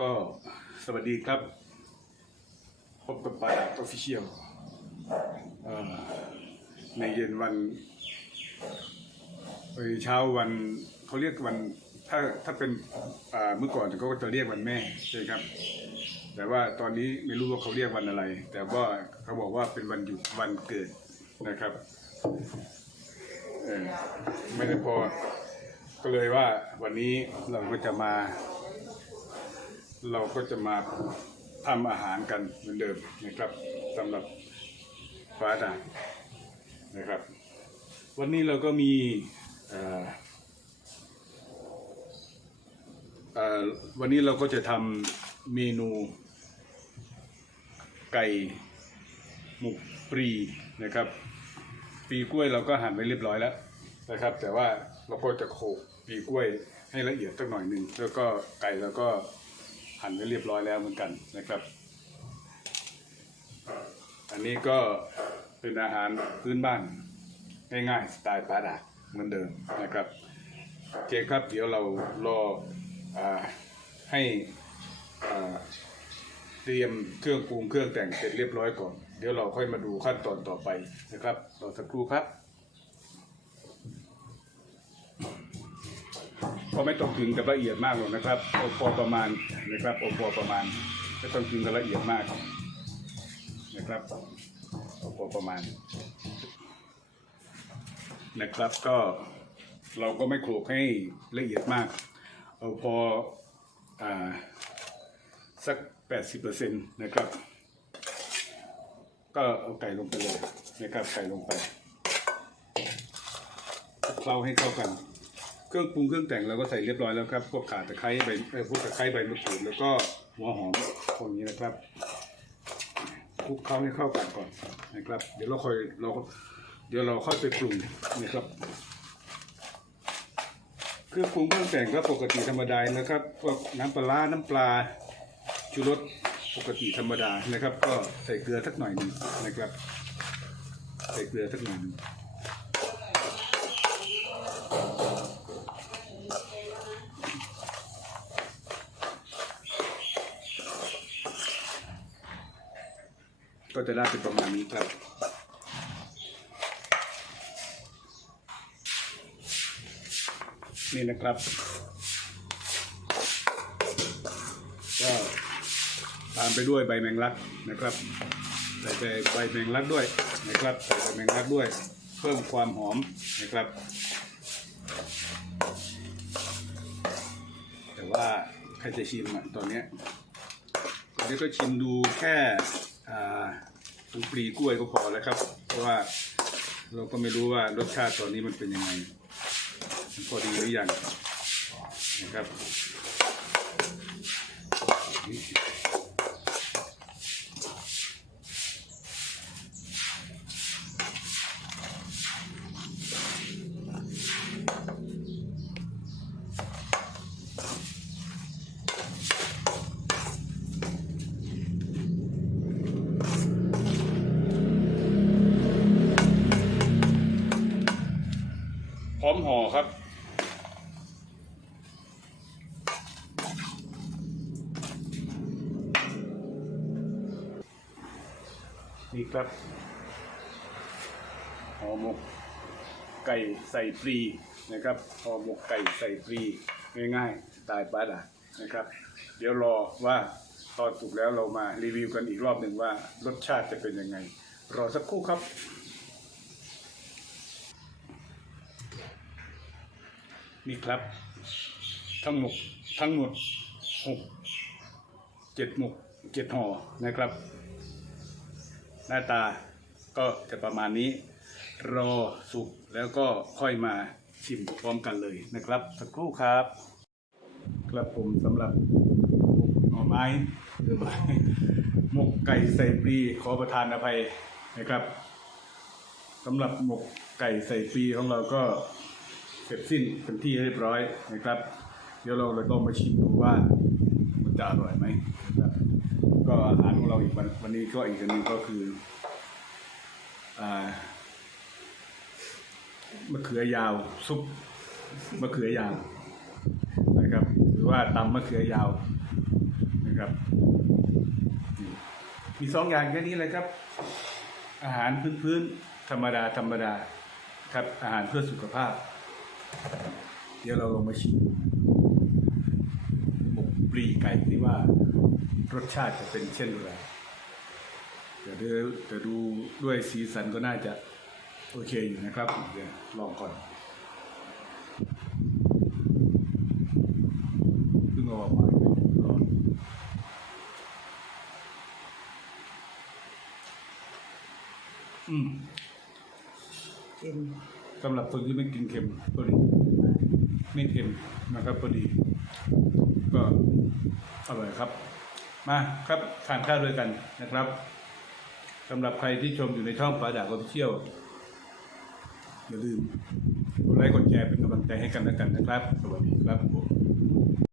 ก็สวัสดีครับ พบกับปาดาออฟฟิเชียลในเย็นวันเอ่อเช้าวันเขาเรียกวันถ้าถ้าเป็นเมื่อก่อนเขาก็จะเรียกวันแม่ใช่ไหมครับ แต่ว่าตอนนี้ไม่รู้ว่าเขาเรียกวันอะไร แต่ว่าเขาบอกว่าเป็นวันหยุดวันเกิดนะครับไม่ได้พอก็เลยว่าวันนี้เราก็จะมา เราก็จะมาทำอาหารกันเหมือนเดิมนะครับสำหรับฟ้าด่านนะครับ วันนี้เราก็มีวันนี้เราก็จะทำเมนู ไก่หมกปรีนะครับปีกล้วยเราก็หั่นไว้เรียบร้อยแล้วนะครับ แต่ว่าเราก็จะโขกปีกล้วยให้ละเอียดสักหน่อยหนึ่งแล้วก็ไก่เราก็ หั่นไว้เรียบร้อยแล้วเหมือนกันนะครับ อันนี้ก็เป็นอาหารพื้นบ้านง่ายๆสไตล์ปาดาเหมือนเดิมนะครับโอเคครับเดี๋ยวเรารออให้เตรียมเครื่องปรุงเครื่องแต่งเสร็จเรียบร้อยก่อน เดี๋ยวเราค่อยมาดูขั้นตอนต่อไปนะครับรอสักครู่ครับ ก็ไม่ต้องถึงกับละเอียดมากหรอกนะครับเอาพอประมาณนะครับเอาพอประมาณไม่ต้องถึงกับละเอียดมากนะครับเอาพอประมาณ นะครับก็เราก็ไม่โขลกให้ละเอียดมาก เอาพออ่าสักแปดสิเปอร์เซ็นต์นะครับ ก็เอาไก่ลงไปเลยนะครับไก่ลงไปเคล้าให้เข้ากัน เครื่องปรุงเครื่องแต่งเราก็ใส่เรียบร้อยแล้วครับพวกข่าตะไคร้ใบพวกตะไคร้ใบมะกรูดแล้วก็หัวหอมพวกนี้นะครับคลุกเคล้าให้เข้ากันก่อนนะครับ เดี๋ยวเราค่อยเราเดี๋ยวเราค่อยไปปรุงนะครับเครื่องปรุงเครื่องแต่งก็ปกติธรรมดานะครับพวกน้ำปลาร้าน้ำปลาชูรสปกติธรรมดานะครับ ก็ใส่เกลือสักหน่อยหนึงนะครับ ใส่เกลือสักหน่อยนึง ก็จะได้เป็นประมาณนี้ครับ นี่นะครับ ก็ตามไปด้วยใบแมงลักนะครับใส่ใบแมงลักด้วยนะครับใส่ใบแมงลักด้วย เพิ่มความหอมนะครับ แต่ว่าใครจะชิมอะตอนนี้ตอนนี้ก็ชิมดูแค่ อ่าตรงปลีกล้วยก็พอแล้วครับ เพราะว่าเราก็ไม่รู้ว่ารสชาติตอนนี้มันเป็นยังไงมันพอดีหรือยังนะครับ นี่ครับห่อหมกไก่ใส่ปลีนะครับห่อหมกไก่ใส่ปลีง่ายๆสไตล์ป้าดานะครับ เดี๋ยวรอว่าตอนสุกแล้วเรามารีวิวกันอีกรอบหนึ่งว่ารสชาติจะเป็นยังไง รอสักครู่ครับนี่ครับ ทั้งหมดทั้งหมดหกเจ็ดหมกเจ็ดห่อนะครับ หน้าตาก็จะประมาณนี้ รอสุกแล้วก็ค่อยมาชิมพร้อมกันเลยนะครับ สักครู่ครับ ครับผมสำหรับหน่อไม้หรือหมกไก่ใส่ปลีขอประทานอภัยนะครับสำหรับหมกไก่ใส่ปลีของเราก็เสร็จสิ้นเป็นที่เรียบร้อยนะครับ เดี๋ยวเราเลยต้องมาชิมดูว่ามันจะอร่อยไหมนะครับ ก็อาหารของเราอีกวันวันนี้ก็อีกอันนึงก็คืออ่ามะเขือยาวซุปมะเขือยาวนะครับ หรือว่าตำมะเขือยาวนะครับ มีสองอย่างแค่นี้เลยครับ อาหารพื้นๆธรรมดาธรรมดาครับอาหารเพื่อสุขภาพ เดี๋ยวเราลงมาชิมกปลีไก่ที่ว่า รสชาติจะเป็นเช่นไรเดี๋ยวดูเดี๋ยวดูด้วยสีสันก็น่าจะโอเคอยู่นะครับเดี๋ยวลองก่อนเพิ่งออกมาลองอืมเป็นสำหรับคนที่ไม่กินเค็มก็ดีไม่เค็มนะครับพอดี ก็อร่อยครับ มาครับทานข้าวด้วยกันนะครับสำหรับใครที่ชมอยู่ในช่องปาดาบอเที่ยวอย่าลืมกดไลค์กดแชร์เป็นกำลังใจให้กันแล้วกันนะครับ สวัสดีครับผม